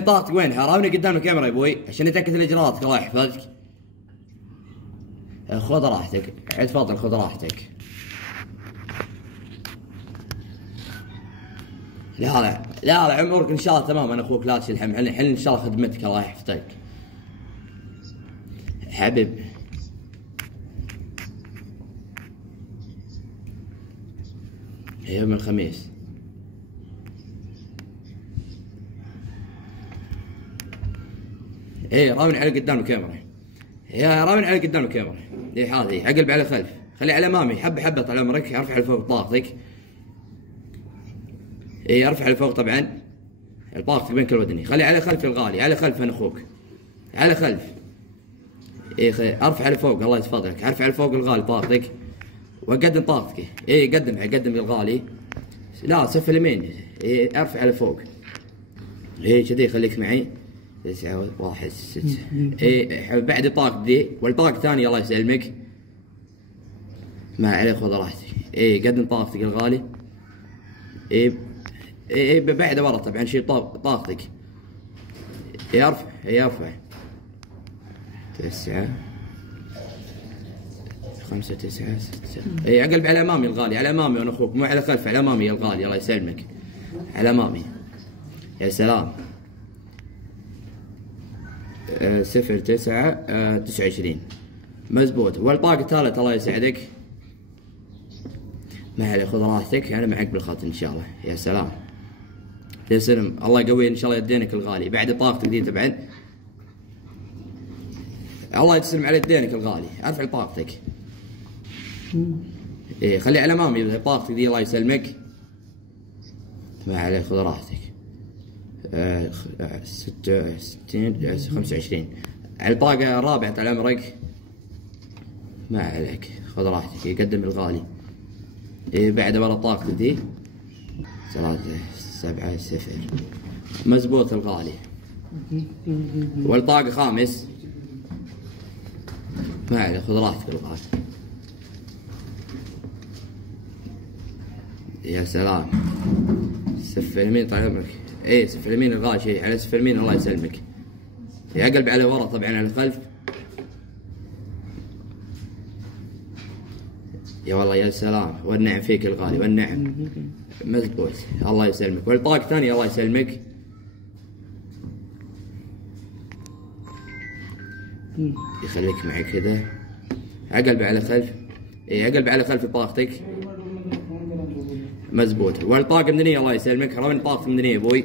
طاقتك وين؟ حرامني قدام الكاميرا يا ابوي عشان اتاكد الاجراءات. الله يحفظك. خذ راحتك، عد فضل خذ راحتك. لا عمرك ان شاء الله تمام. انا اخوك لا تشيل هم، الحين ان شاء الله خدمتك. الله يحفظك حبيب. يوم الخميس ايه رامن على قدام الكاميرا. يا رامن على قدام الكاميرا. ايه هذه عقلب على خلف، خلي على امامي حبه حبه. طال عمرك ارفع لفوق طاقتك. ايه ارفع لفوق طبعا طاقتك بينك الودني. خلي على خلف الغالي، على خلف انا اخوك، على خلف. ايه ارفع لفوق. الله يحفظك. ارفع لفوق الغالي طاقتك وقدم طاقتك. ايه قدم الغالي. لا سف اليمين. ايه ارفع لفوق. ايه كذي خليك معي. 9 1 6. ايه بعد الطاقة دي والطاقة الثانية الله يسلمك. ما عليك خذ راحتك. ايه قدم طاقتك الغالي. ايه بعد ورا طبعا شيل طاقتك. ايه ارفع. 9 5 9 6. ايه اقلب على امامي الغالي، على امامي وانا اخوك، مو على خلف، على امامي يا الغالي. الله يسلمك. على امامي. يا سلام. 0 9 29 مزبوط. والطاقة الثالث الله يسعدك. ما عليك خذ راحتك، انا معك بالخط ان شاء الله. يا سلام. تسلم. الله يقوي ان شاء الله يدينك الغالي. بعد طاقتك دي طبعا الله يسلم على يدينك الغالي. ارفع طاقتك. ايه خلي على امامي طاقتك دي. الله يسلمك. ما عليك خذ راحتك. 66 25 على الطاقة الرابعة طال عمرك. ما عليك خذ راحتك. يقدم الغالي. إيه بعد ورا طاقتك دي 3 7 0 مزبوط الغالي. والطاقة خامس. ما عليك خذ راحتك الغالي. يا سلام. سف اليمين طال عمرك. ايه سف اليمين الغالي شيء على سف اليمين. الله يسلمك. اقلب على ورا طبعا على الخلف. يا والله يا سلام. والنعم فيك الغالي والنعم. مزبوط. الله يسلمك. والطاقة الثانية الله يسلمك. يخليك معي كذا. اقلب على خلف. ايه اقلب على خلف طاقتك. مزبوط. والطاقة مدنية الله يسلمك. روين طاقة مدنية ابوي.